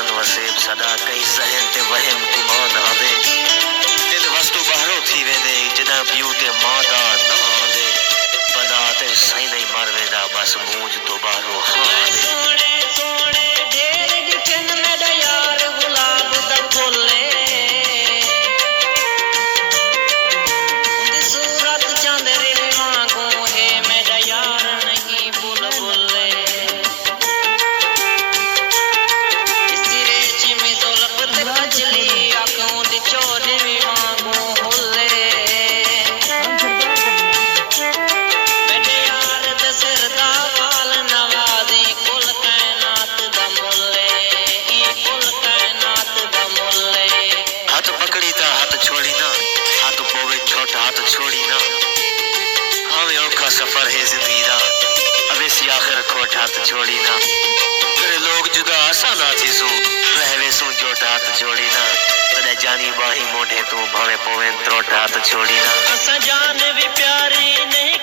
वतन वसेब सदा कई ज़हन ते वहम गुमान आवे दिल वस्तु बहरो थी वेंदे जॾहिं पियो ते मादा न आंदे बदा ते साईं नहीं मर वेंदा बस मूंझ तो बहरो हाँ सोने सोने ढेर ॾिठन मेरा यार गुलाब दा फुल्ले उनदी सूरत चांदरे वांगू है मेरा यार नहीं बुलबुले सफर है जिंदगी दा अब इस आखिर खोट हाथ छोड़ी ना तेरे लोग जुदा आसाना थी सू रहवे सू जोट हाथ छोड़ी ना तने जानी बाही मोढ़े तू भावे पोवे त्रोट हाथ छोड़ी ना असा जान भी प्यारी नहीं